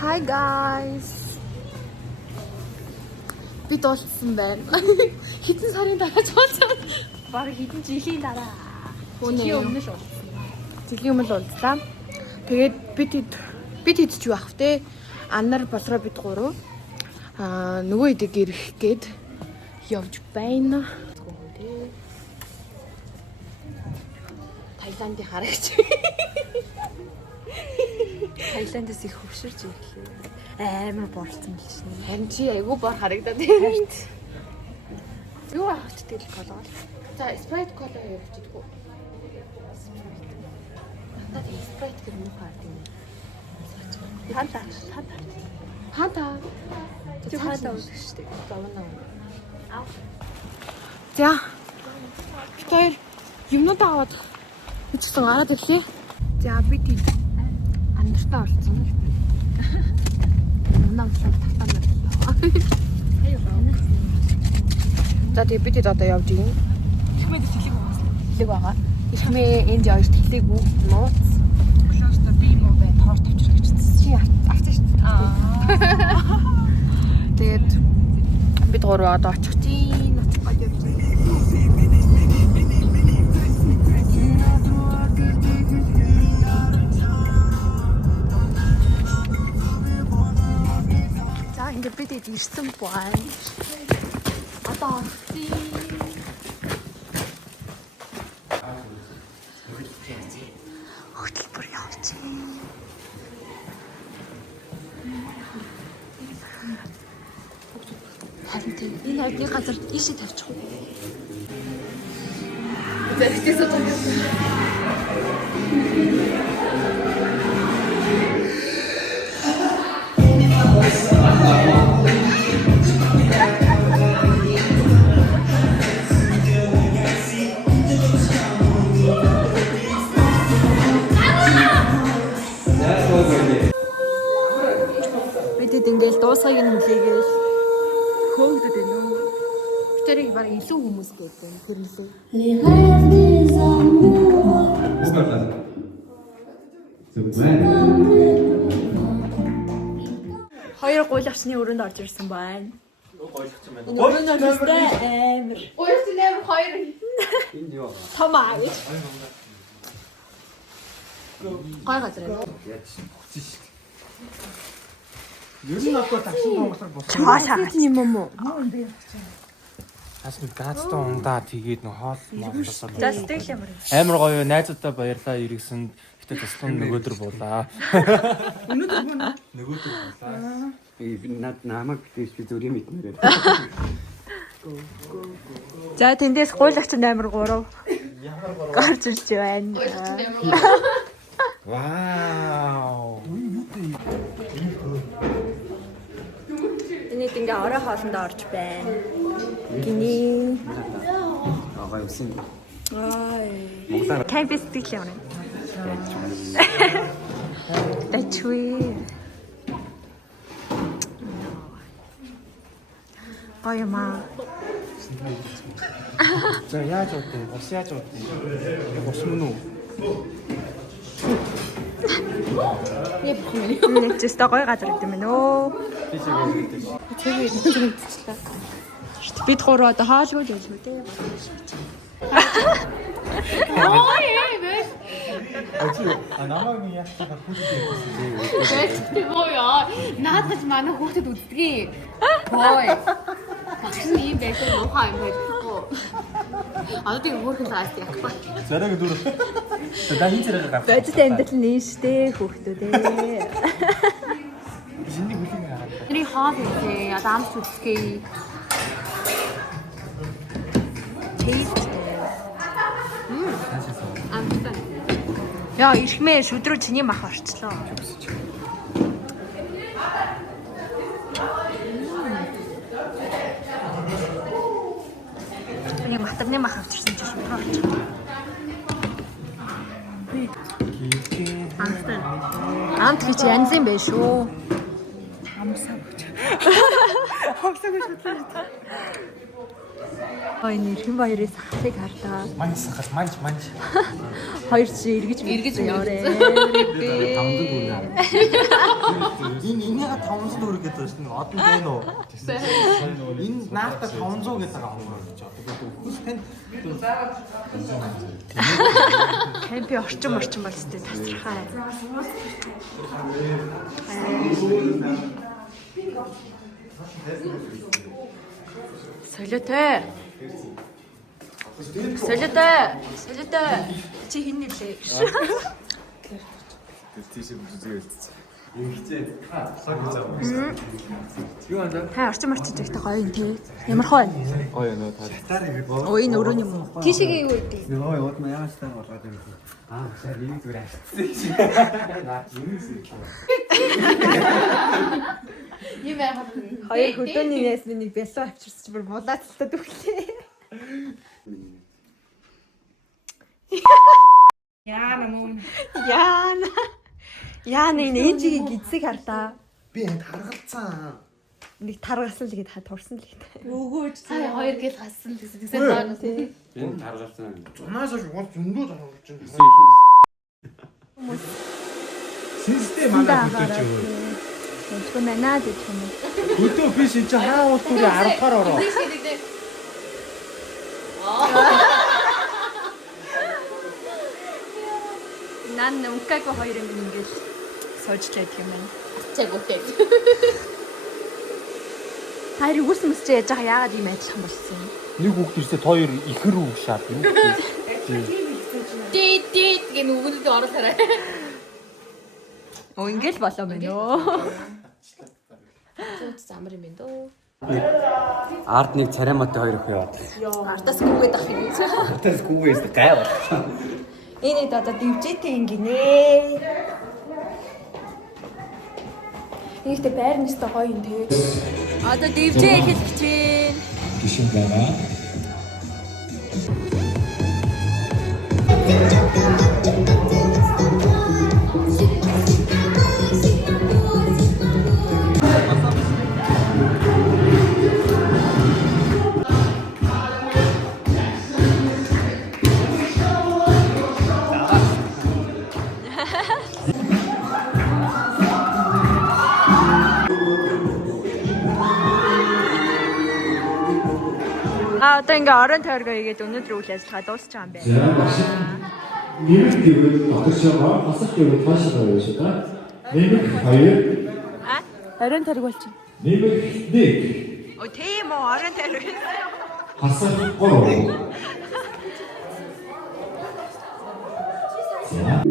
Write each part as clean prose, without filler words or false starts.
Hi guys. Би дууссан байна. Хэдэн сарын дараа цаасан. Бараг хэдэн жилийн дараа. Жилийн өмнө л уулзсан. Жилийн өмнө л уулзлаа. Тэгээд бид хэд ч байх вэ? Аннар болроо бид гурав. Нөгөө идэг ирэх гээд явж байна. Таиланд харагч. Таиландээс их хөвшөрч ирлээ. Амар борлцсон л шнэ. Харин чи айгүй бор харагдаад байна. Юу авах тэгэл колоо. За, Sprite cola явуулчихдаг уу? Надад Sprite гэх юм хаад юм. Фанта. Чи фанта уудаг шүү дээ. Завна. За. Тэр юмнууд аваад хэвчсэн гараад ирлээ. За, би тийм амдартаа олцсон. Намслаг тавтан байлаа. Хаяа байна. За, тэгээ бид одоо явж гин. Ихмэд хэлэг байгаа. Хэлэг байгаа. Ихмээ энд явж хэлээгүй нууц. Клоста би юм уу бай торт авчрах гэж. Чи авчих шүү дээ. Тэгээд бид гурав одоо очих чинь нутаг бод явж байна. За ингээд бид ирсэн байна. Одоо хөтөлбөр явж байна. Харин тийм энэ хавьны газар ийшээ тавьчих уу? Зэрэгтээс одоо бидэд ингээл дуусгыг нь хүлээгээл хөөгдөд байна уу? Тэрийг баг илүү хүмүүс гэдэг хэрэглээ. Хоёр гуйлагчны өрөөнд орж ирсэн байна. Гуйлагч юм байна. Өрөөнд орчихсан амар. Өөрсдөө нээр хоёр Энд юу? Томаа. гой газар байна. Яаж хүчсэн шүү. Ер нь одоо такси Монголоор болсон. Чаашаа юм уу? Хас нэг гаацтай ундаа тэгээд нөх хоол моолсоо. За сэтгэл ямар. Амар гоё найзуудаа баярлаа иргсэн. Гэтэ туслан нөгөөдөр буулаа. Нөгөөдөр буулаа. Би намайг тийш би зүрийн мэдмээр. За тэндээс гуйлагч амар 3. Гарч ирж байна. Вау. Энийг ингээ орой хоолндоо орж байна. Гинэ. Ага юмсан. Ай. Монголоор Кампус сэтгэл ямар. Тачгүй. Баяма. За яаж уудаа? Бас яаж уудаа? Бос мөн үү? Нэг ч өстой гоё газар гэдэг юм нөө. Тийшээ Бид гурав одоо хаалгууд явж байна тий. намайг яаж та хүчтэй Тэ 뭐야? наадаж манай хүүхдэд үздэг. Бой. Тэгсэн юм байсан ухаа юм байхгүй. Одоо тийм хөөрхөн цаас яг ба. Зараг дүр. За хин зэрэг гарах. Бодит амьдрал нээштэй хүүхдүүдээ. Шинийг хүлээн хараад. Тэрий хаа вэ? Одоо амт үздэе. Taste. Амттай. Яа, ирхмээ шүдрүү чиний мах орчлоо. Нэг матарны мах авчирсан чи шүдрүү орчлоо. Амттай. Амт гэж янз юм байна шүү. Энэ эрхэм баярын сахлыг харлаа. Манж сахал манж. Хоёр чи эргэж яваарэ. Энийгээ 500 төгрөг гэдэг байна шүү. Одон байна уу? Энэ наахта 500 гэдэг байгаа юм гэж одоо. Хүс тань Кампи орчин бол зүтэй тасархаа. Солиотой. Чи хин нэлээ. тийшээ бүзээ үлдсэн. Та орчин ихтэй гоё юм тий. Ямар хоо байна? Гоё нөө та. Өө энэ өрөөний юм уу? Тийшээгээ юу гэдэг? Нөгөө яваад маяг тань болоод юм. За нэг зүгээр ашигтай. Юм яа. Хоёр хөдөөний ясны нэг бэлсүү авчирч бүр булаацтай дүглээ. Яана энэ ээжигийн гидсэг харлаа. Би энд харгалцсан. Нэг таргалсан л гээд турсан л гээд. Цаа хоёр гэл гассан л гэсэн. Тэгсэн даа тий. Энэ таргалсан. Унаасаа шууд зөндөө зануулж байна. Систем манай хөдөөж өгөө. Тэгвэл манад гэх юм уу? Хөдөө би шинж хаа уултураа 10-аар ороо. Нан укаго хоёр юм ингэж сольжлаад юм байна. Чаг үтэй. Хайр үгүйс мэсч яаж байгаа яагаад ийм адилхан болсон юм? Нэг хүүхд ирсээ хоёр ихэр үг шаад юу? Дэд гэн үгэлдээ оруулаарай. Оо ингээл болоо мэн өө. Цуц замар юм байна дөө. Ард нэг цараматай хоёр өхөө яваад. Артас гүгээд ах юм. Артаас гүгээс гай бол. Энийг одоо дивжээтэй ингэнэ. Нэгтэй байр нэстэй гоё юм тэгээ. Одоо дивжээ хэлчих чинь. Гişin байгаа. Одоо ингээ орон тойргоо игээд өнөөдөр үйл ажиллагаа дуусч байгаа юм байна. За машин нэмэг гэвэл дотоошоо хасах гэвэл хаашаа явж байгаа. Нэмэг 2. Орон тойрог болчих. Нэмэг 1. Оо тийм үү орон тойрог. Хасах 3. За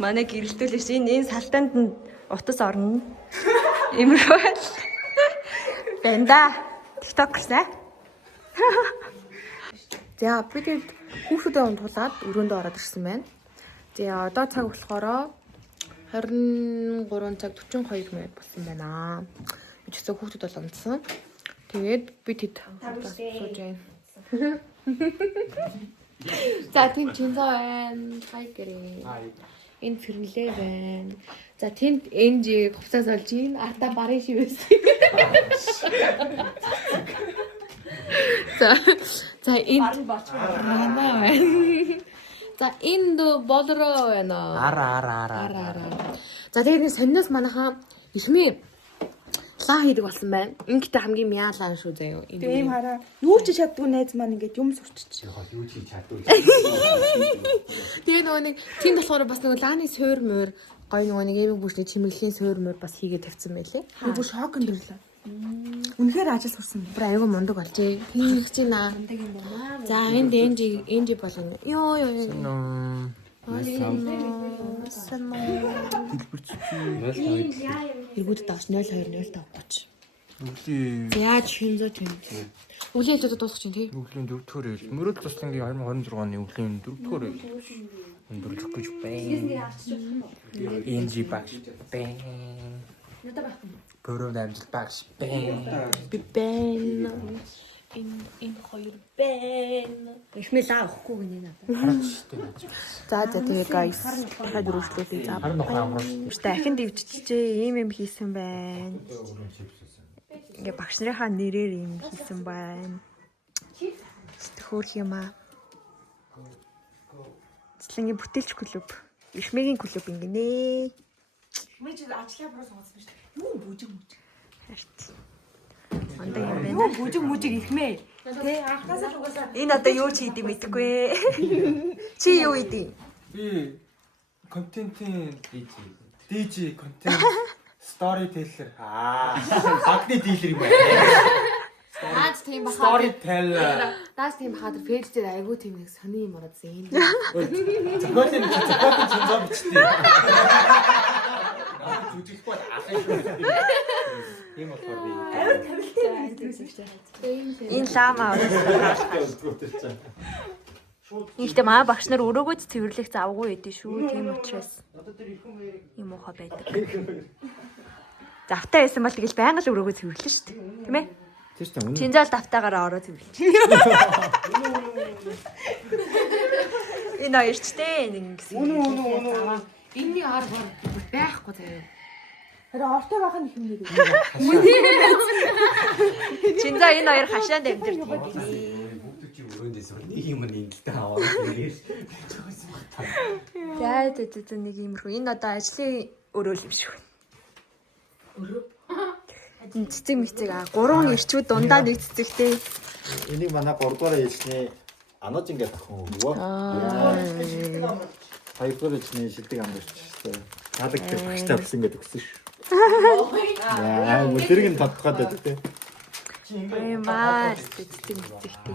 манай гэрэлтүүлээс энэ салтанд нь утас орно. Имэрхүү байл. Бэнда. TikTok сай. За би тэгээд хүүхдүүдээ унтуулад өрөөндөө ороод ирсэн байна. За одоо цаг болохоор 23 цаг 42 минут болсон байна. Би ч гэсэн хүүхдүүд бол унтсан. Тэгээд би тэд сууж байна. За тийм чинзаа байна. Хай гэрээ. Энэ фэрнлээ байна. За тэнд энжи хувцас олж ийн арта барын шивээс. За энэ байна. За энд болроо байна. Ара. За тэгээд сонноос манайхаа ихмээ лаа хийдэг болсон байна. Ингэхдээ хамгийн мяалаа шүү заяа. Тийм хараа. Юу ч чаддгүй найз маань ингээд юм сурчиж. Юу ч чаддгүй. Тэгээ нөгөө нэг тийм болохоор бас нөгөө лааны суур муур гой нөгөө нэг эмэг бүшний чимэглэлийн суур муур бас хийгээд тавьсан байлээ. Би бүр шок өндөрлөө. Үнэхээр ажил сурсан. Бүр аюу мундаг болжээ. Хийх чинь аа. За энд энжи болгоно. Йоо. Эргүүд дагш 020530. Үгүй. За шинзөө тийм. Үлийн хэлтүүд дуусах чинь тий. Өвлийн 4-р хэл. Мөрөд туслангийн 2026 оны өвлийн 4-р хэл. Өндөрлөх гэж байна. Энжи багш байна. Пөрөв амжилт багш байна. Би байна. Энэ хоёр байна. Ихмэл авахгүй гинэ надад. За тэгээ guys. Дахиад үргэлжлүүлээ. За. Харин нохоо амарч. Биштэй ахин дивччихээ ийм хийсэн байна. Ингээ багш нарын нэрээр ийм хийсэн байна. Хөөх юм аа. Цэцлэнгийн бүтээлч клуб. Ишмэгийн клуб ингэнэ. Мэж ажлаа бүр сонгосон шүү дээ. Юу бүжиг мүжиг. Харт. Андаа юм байна. Юу бүжиг мүжиг ихмээ. Тэ анхнаасаа л угаасаа. Энэ одоо юу ч хийдэм мэдэхгүй. Чи юу хийдэм? Би контентын DJ контент storyteller. Багны дилер юм байна. Наад тийм бахаа. Storyteller. Наад тийм бахаа тэр пэйж дээр айгуу тийм нэг сони юм орсон юм. Зохиолын чинзаа бичтээ. Жүжиг бол ахын. Тийм болохоор би Амар тавилттай байдаг шүү дээ. Энэ лама Ихтэй маа багш нар өрөөгөө цэвэрлэх завгүй байдیں۔ Шүү. Тийм учраас юм ухаа байдаг. Завтай байсан бол тэгэл байнга л өрөөгөө цэвэрлэн шүү дээ. Тийм ээ? Чинзаал давтаагаараа ороо цэвэрлэж. Энэ хоёрчтэй ингэсэн. Үнэ. Энэний ар байхгүй заяа. Тэр ортой байх нь их юм нэр. Чинзаа энэ хоёр хашаанд амьдэрдэг. Бүгд чи өрөөндөөс нэг юм нэгдэлтэй аваад ирээс. За нэг иймэрхүү. Энэ одоо ажлын өрөөл юм шиг байна. Энэ цэцэг мэцэг 3 ирчүүд дундаа нэг цэцэгтэй. Энийг манай 3 дугаар ээлжний анож ингээд ахгүй нөгөө. 2 дугаар ээлжний шилдэг амдч шүү дээ. Таалаг дээр багштай авсан ингээд өгсөн шүү. Яа, мөрийг нь татгаад байдаг те. Маа цэцэг мэцэгтэй.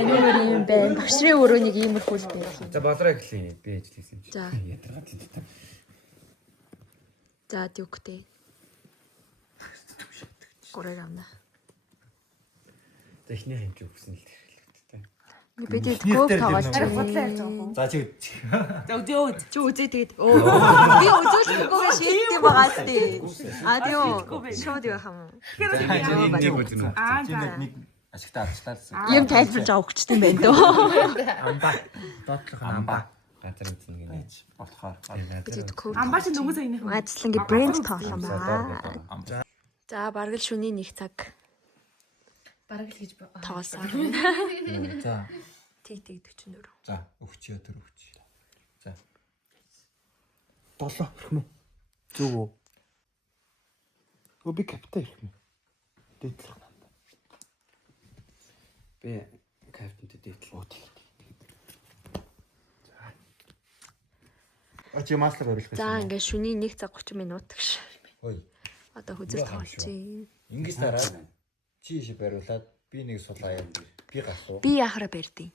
Энэ юм байна. Багшрын өрөөнийг иймэрхүү л байна. За болроо эхлэе. Би ээжлээсэн юм чи. За. Ядаргаад тийм. За дүүктэй. 3 авна. Техник хэмжээ өгсөн л хэрэгтэй. Бид көв тоглож Арай бодлоо ярьж байгаа юм. За чи За өдөө. чи үзээ тэгээд би үзүүлэхгүйгээр шийдтiin байгаа тий. Тийм. Шууд яах юм. Нэг үзэн үү. Аа чи за. нэг ашигтай авчлаалсан. Юм тайлбарж авах гэж юм байна дөө. Амбаа. Доотлох нь амбаа. Газар үзэн гинэ. Болохоор Бид көв. Амбаа чи нөгөө саяны юм. Ажлынгийн брэнд тоглоом аа. За бараг л шөнийн 1 цаг Бараг л гэж байна. тоглосоор. За. Тэг 44. За, өвчөө төр өвч. За. 7 ирэх мө. Зүг үү? Би капитан ирэх мө. Дээдлэх нанда. Би капитантэй дээдлээ. Чи мастер оруулах За ингээд шөнийн 1 цаг 30 минут гэж. Ой. Одоо хүзэл тоглочих. Ингээс дараа чи иши бариулаад би нэг сулаа яа. Би гарах уу? Би яхаараа барьдیں۔